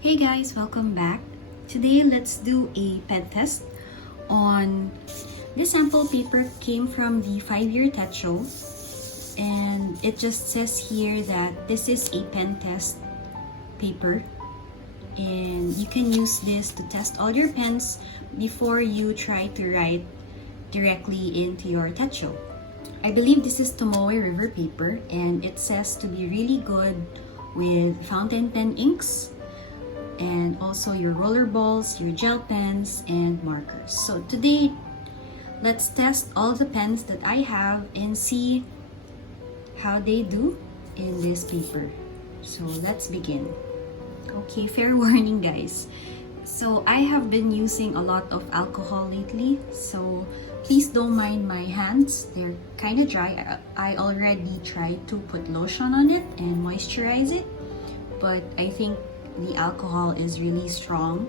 Hey guys, welcome back. Today let's do a pen test on this sample paper. Came from the 5-year Techo, and it just says here that this is a pen test paper and you can use this to test all your pens before you try to write directly into your Techo. I believe this is Tomoe River Paper and it says to be really good with fountain pen inks and also your roller balls, your gel pens, and markers. So today, let's test all the pens that I have and see how they do in this paper. So let's begin. Okay, fair warning guys. So I have been using a lot of alcohol lately, so please don't mind my hands. They're kind of dry. I already tried to put lotion on it and moisturize it, but I think the alcohol is really strong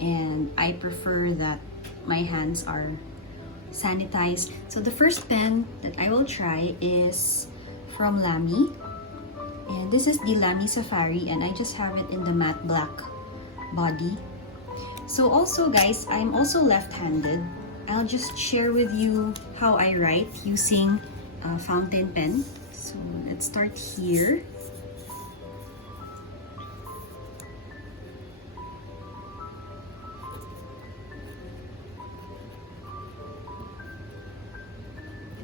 and I prefer that my hands are sanitized. So the first pen that I will try is from Lamy, and this is the Lamy Safari, and I just have it in the matte black body. So also guys, I'm also left-handed. I'll just share with you how I write using a fountain pen. So let's start here.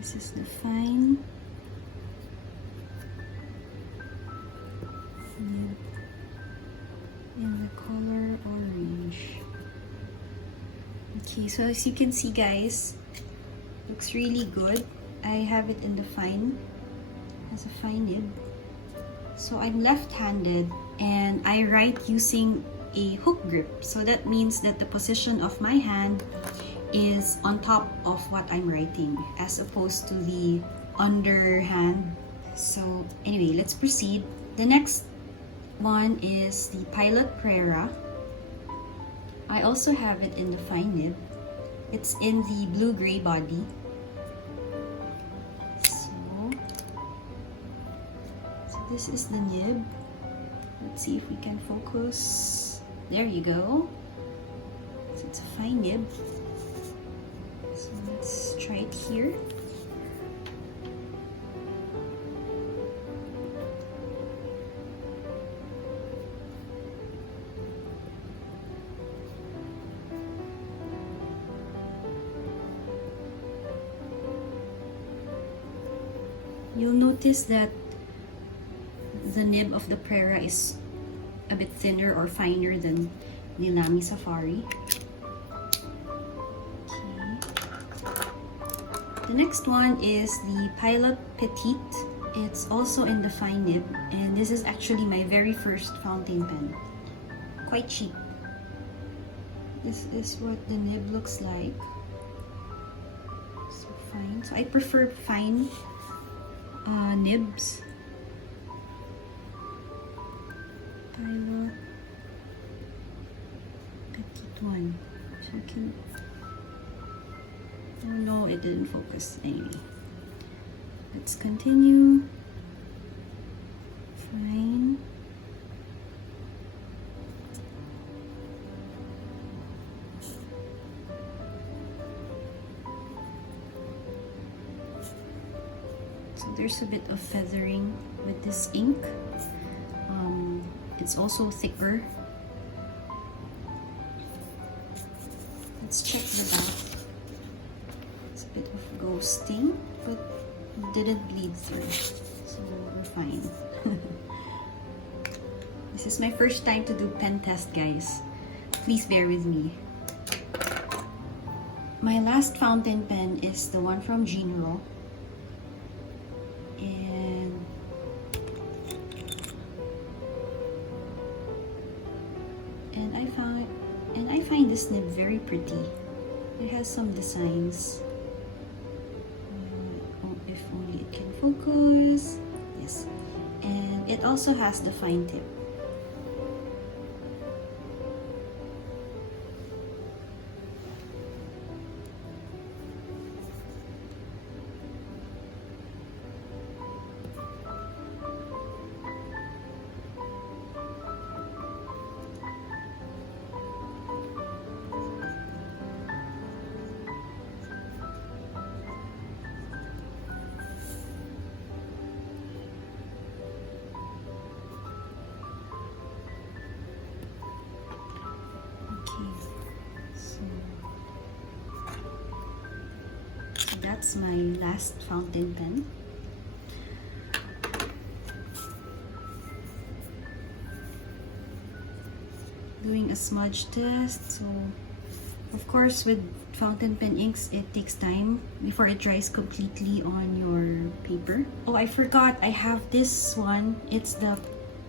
This is the fine nib in the color orange. Okay, so as you can see guys, looks really good. I have it in the fine, as a fine nib. So I'm left-handed and I write using a hook grip. So that means that the position of my hand is on top of what I'm writing as opposed to the underhand. So anyway, let's proceed. The next one is the Pilot Pereira. I also have it in the fine nib. It's in the blue-gray body. So this is the nib. Let's see if we can focus. There you go. So it's a fine nib. So let's try it here. You'll notice that the nib of the Pereira is a bit thinner or finer than the Lamy Safari. The next one is the Pilot Petite. It's also in the fine nib, and this is actually my very first fountain pen. Quite cheap. This is what the nib looks like. So fine. So I prefer fine nibs. Pilot Petite one. So you can. Oh no, it didn't focus. Anyway, let's continue. Fine. So there's a bit of feathering with this ink. It's also thicker. Let's check the back. Bit of ghosting, but it didn't bleed through, so we're fine. This is my first time to do pen test guys, please bear with me. My last fountain pen is the one from General, and I find this nib very pretty. It has some designs. If only it can focus. Yes, and it also has the fine tip. that's my last fountain pen. Doing a smudge test. So of course with fountain pen inks, it takes time before it dries completely on your paper. Oh, I forgot, I have this one. It's the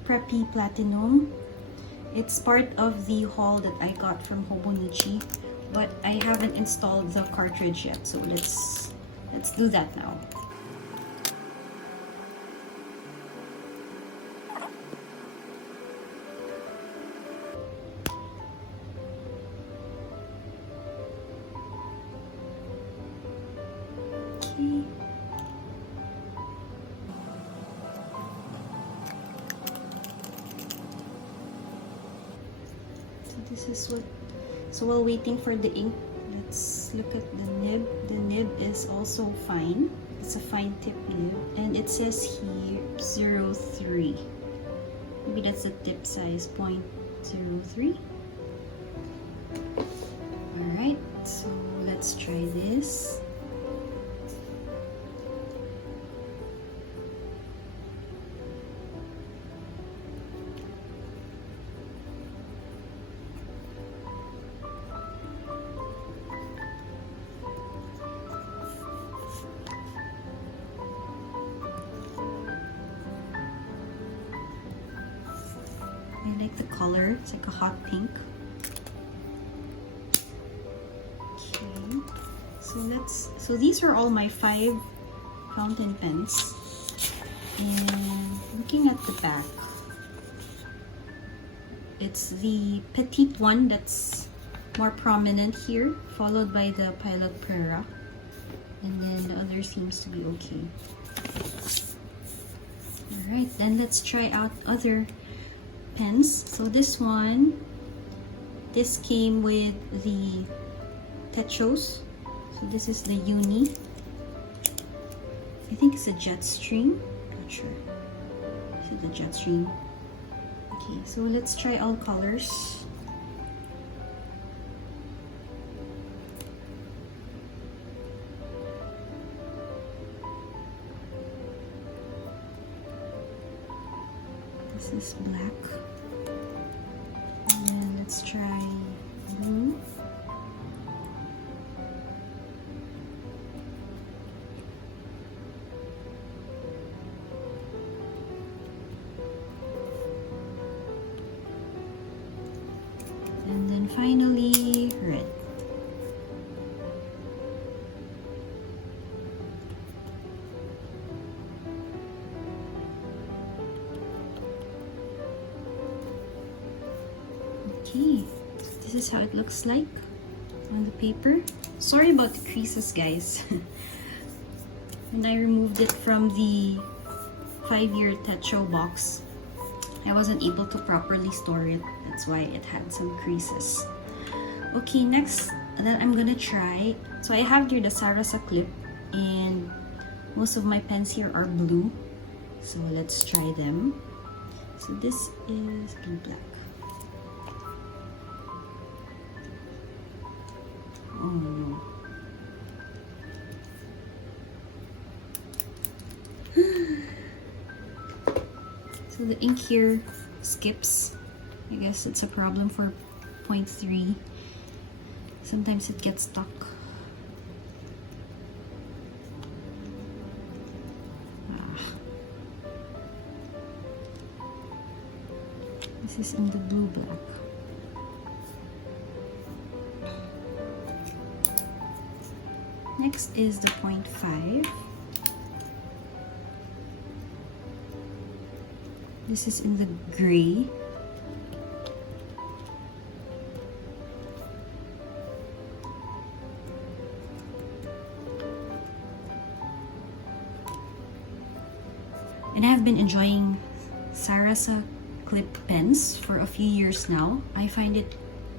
Preppy Platinum. It's part of the haul that I got from Hobonichi, but I haven't installed the cartridge yet, so let's do that now. Okay. This is what, so while waiting for the ink, let's look at the nib. The nib is also fine. It's a fine tip nib, and it says here 0.3. Maybe that's the tip size, 0.03. Alright, so let's try this. I like the color, it's like a hot pink. Okay, so these are all my 5 fountain pens. And looking at the back, it's the Petite one that's more prominent here, followed by the Pilot Pereira, and then the other seems to be okay. Alright, then let's try out other pens. So this one, this came with the Techos. So this is the Uni. I think it's a Jetstream. Not sure. Is it the Jetstream? Okay, so let's try all colors. This is black. And then let's try blue. And then finally, red. Okay, so this is how it looks like on the paper. Sorry about the creases, guys. When I removed it from the 5-year Techo box, I wasn't able to properly store it. That's why it had some creases. Okay, next that I'm gonna try. So I have here the Sarasa clip, and most of my pens here are blue. So let's try them. So this is blue black. Oh no. So the ink here skips. I guess it's a problem for 0.3. Sometimes it gets stuck. This is in the blue black. Next is the 0.5. This is in the gray. And I've been enjoying Sarasa clip pens for a few years now. I find it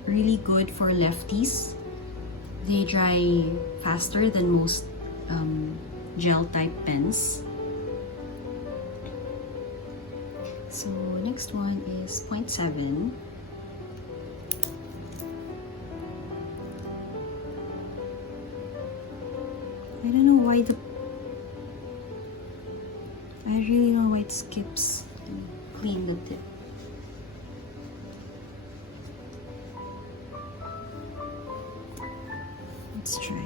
really good for lefties. They dry faster than most gel type pens. So next one is 0.7. I don't know why I really don't know why it skips to clean the tip. Let's try.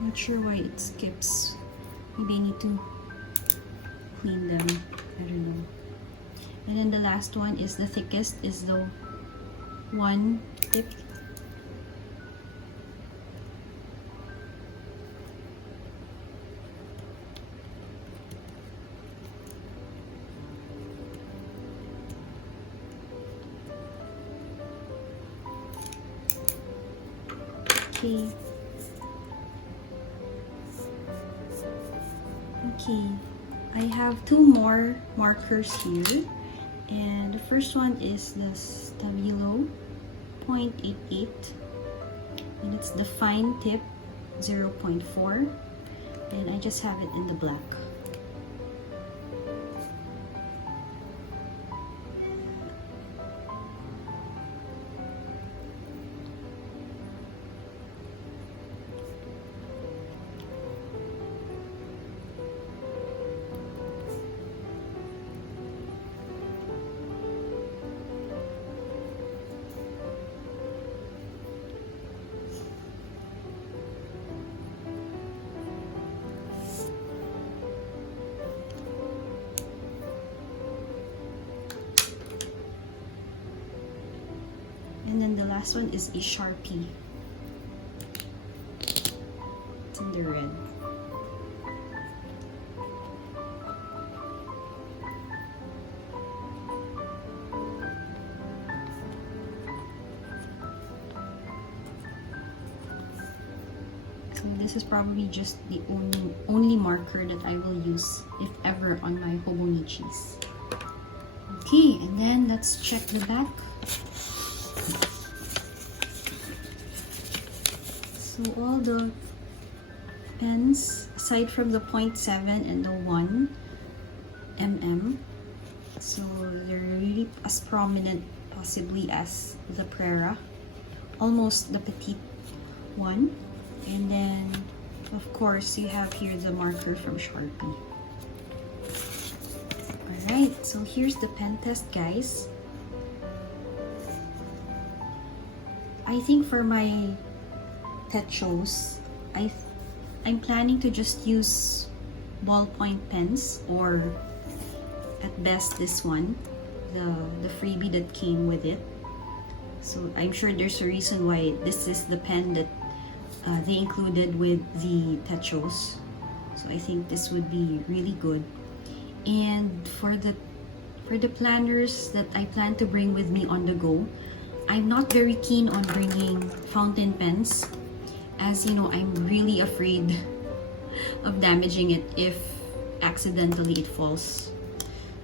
Not sure why it skips. Maybe I need to clean them. I don't know. And then the last one is the thickest, is the one tip. Okay. Okay, I have two more markers here, and the first one is the Stabilo 0.88, and it's the fine tip 0.4, and I just have it in the black. And then the last one is a Sharpie. It's in the red. So this is probably just the only marker that I will use, if ever, on my Hobonichis. Okay, and then let's check the back. So all the pens, aside from the 0.7 and the 1 mm, so they're really as prominent possibly as the Pereira, almost the Petite one. And then of course you have here the marker from Sharpie. Alright, so here's the pen test, guys. I think for my Techos, I'm planning to just use ballpoint pens, or at best this one, the freebie that came with it. So I'm sure there's a reason why this is the pen that they included with the Techos. So I think this would be really good. And for the planners that I plan to bring with me on the go, I'm not very keen on bringing fountain pens, as you know, I'm really afraid of damaging it if accidentally it falls.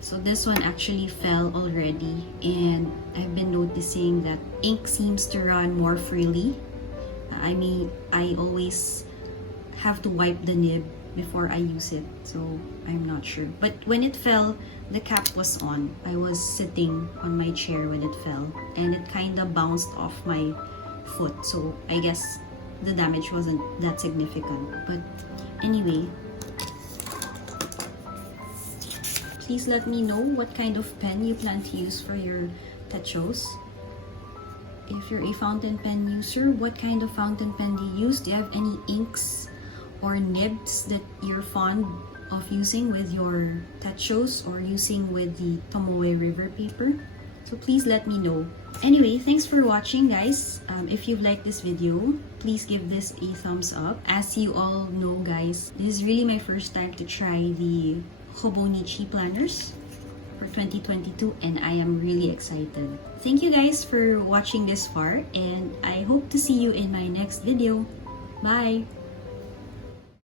So this one actually fell already, and I've been noticing that ink seems to run more freely. I mean, I always have to wipe the nib before I use it, so I'm not sure. But when it fell, the cap was on. I was sitting on my chair when it fell, and it kind of bounced off my foot, so I guess the damage wasn't that significant. But anyway, please let me know what kind of pen you plan to use for your Techos. If you're a fountain pen user, what kind of fountain pen do you use? Do you have any inks or nibs that you're fond of using with your Techos or using with the Tomoe River Paper? So please let me know. Anyway, thanks for watching, guys. If you've liked this video, please give this a thumbs up. As you all know, guys, this is really my first time to try the Hobonichi planners for 2022, and I am really excited. Thank you guys for watching this far, and I hope to see you in my next video. Bye!